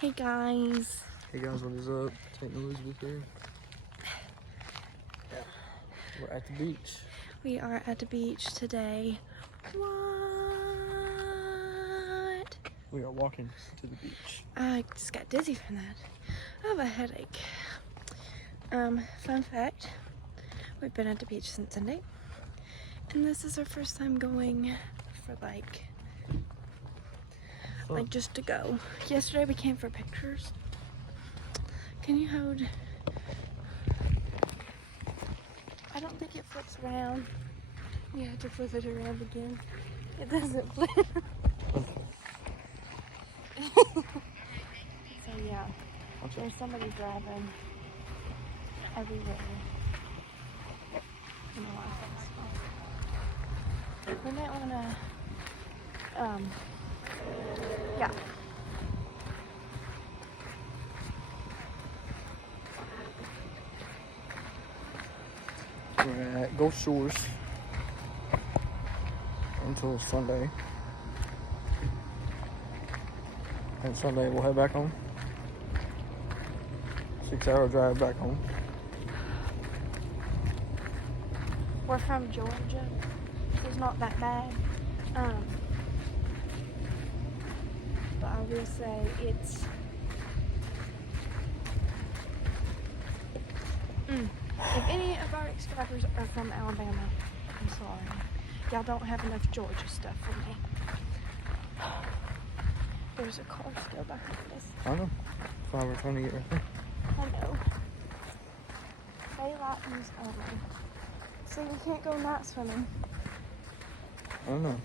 Hey guys. Hey guys, what is up? Tate and Elizabeth here. We're at the beach. We are at the beach today. What? We are walking to the beach. I just got dizzy from that. I have a headache. Fun fact, we've been at the beach since Sunday. And this is our first time going for like just to go. Yesterday we came for pictures. Can you hold? I don't think it flips around. You have to flip it around again. It doesn't flip. So yeah, there's somebody driving everywhere. In a lot of things. We might wanna, yeah. We're at Gulf Shores until Sunday. And Sunday we'll head back home. 6-hour drive back home. We're from Georgia, so it's not that bad. But I will say it's if any of our subscribers are from Alabama, I'm sorry. Y'all don't have enough Georgia stuff for me. There's a car still behind us. I know. That's why we're trying to get right there. I know. Daylight use only. See, we can't go night swimming. I don't know.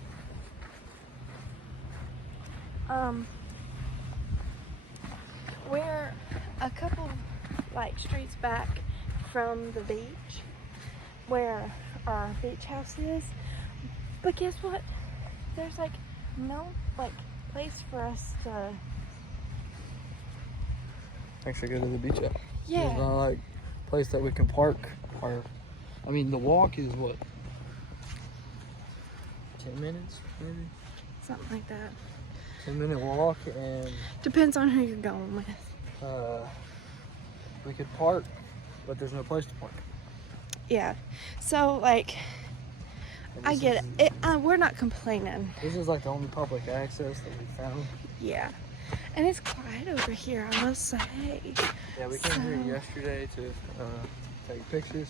We're a couple streets back from the beach where our beach house is. But guess what? There's no place for us to Actually go to the beach at. Yeah. There's not a place that we can park. Or, I mean, the walk is what? 10 minutes, maybe? something like that. 10-minute walk, and Depends on who you're going with. we could park, but there's no place to park. Yeah. So And I this get is- it. We're not complaining. This is the only public access that we found. Yeah. And it's quiet over here, I must say. Yeah, we came here So- yesterday to take pictures.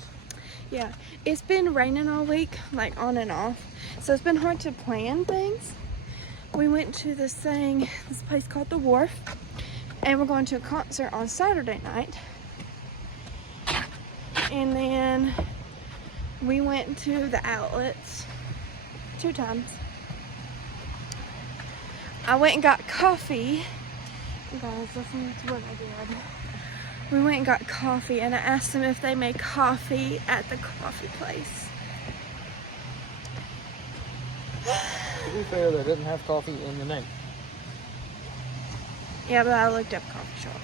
Yeah. It's been raining all week, on and off. So it's been hard to plan things. We went to this place called The Wharf. And we're going to a concert on Saturday night. And then we went to the outlets 2 times. I went and got coffee. You guys, listen to what I did. We went and got coffee, and I asked them if they made coffee at the coffee place. To be fair, they didn't have coffee in the name. Yeah, but I looked up coffee shops.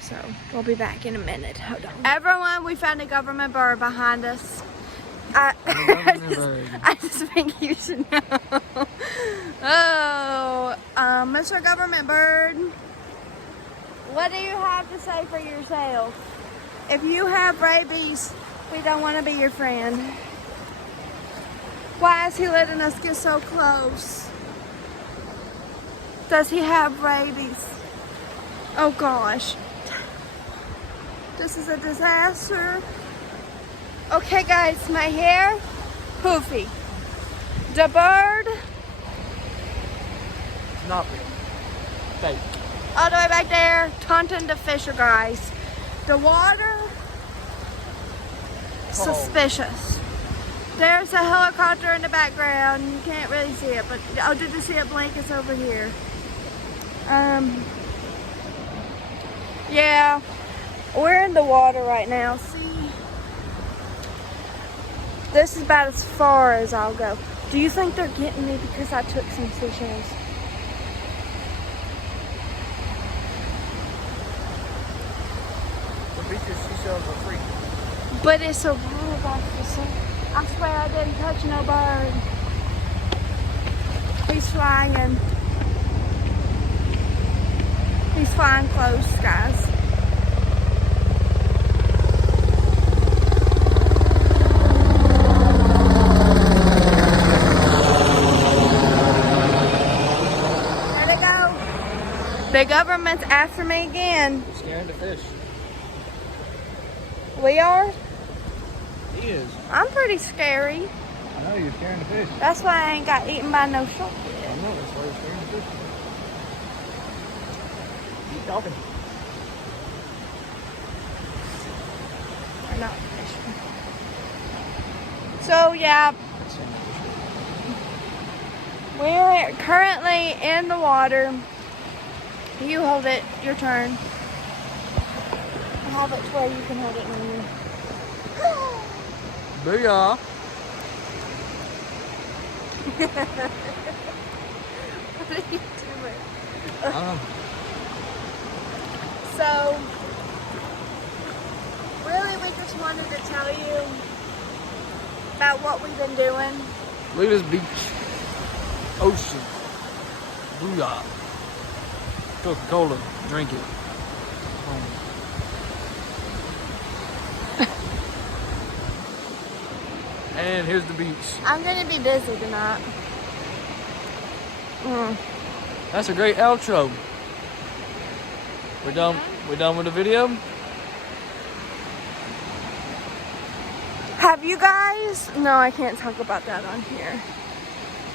So, we'll be back in a minute. Hold on. Everyone, we found a government bird behind us. I just think you should know. Oh, Mr. Government Bird, what do you have to say for yourself? If you have rabies, we don't want to be your friend. Why is he letting us get so close? Does he have rabies? Oh gosh. This is a disaster. Okay guys, my hair, poofy. The bird, Not real. Fake. all the way back there, taunting the fisher guys. The water, suspicious. There's a helicopter in the background. You can't really see it, but oh, did you see it blink? It's over here. Yeah, we're in the water right now. See, this is about as far as I'll go. Do you think they're getting me because I took some seashells? The beach's seashells are free. But it's a roller coaster. I swear I didn't touch no bird. He's flying. He's flying close, guys. There they go. The government's after me again. You're scaring the fish. We are? He is. I'm pretty scary. I know, you're scaring the fish. That's why I ain't got eaten by no shark I yet. know, that's why you're scaring the fish. Keep talking. They're not fishing. So, yeah. We're currently in the water. You hold it. Your turn. I have it to where you can hold it when you... Booyah. What are you doing? So, really, we just wanted to tell you about what we've been doing. Look at this beach. Ocean. Booyah. Coca-Cola. Drink it. And here's the beach. I'm going to be busy tonight. That's a great outro. We're done with the video. Have you guys? No, I can't talk about that on here.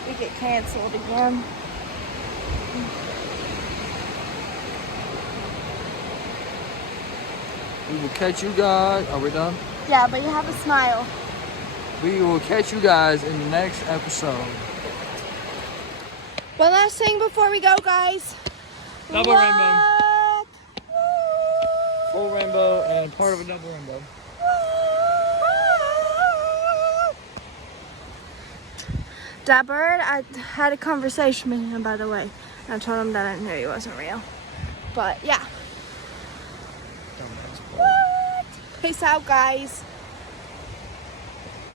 We get canceled again. We will catch you guys. Are we done? Yeah, but you have a smile. We will catch you guys in the next episode. One last thing before we go, guys. Double Look. rainbow. Full rainbow and part of a double rainbow. That bird, I had a conversation with him, by the way. I told him that I knew he wasn't real. But yeah. What? Peace out, guys.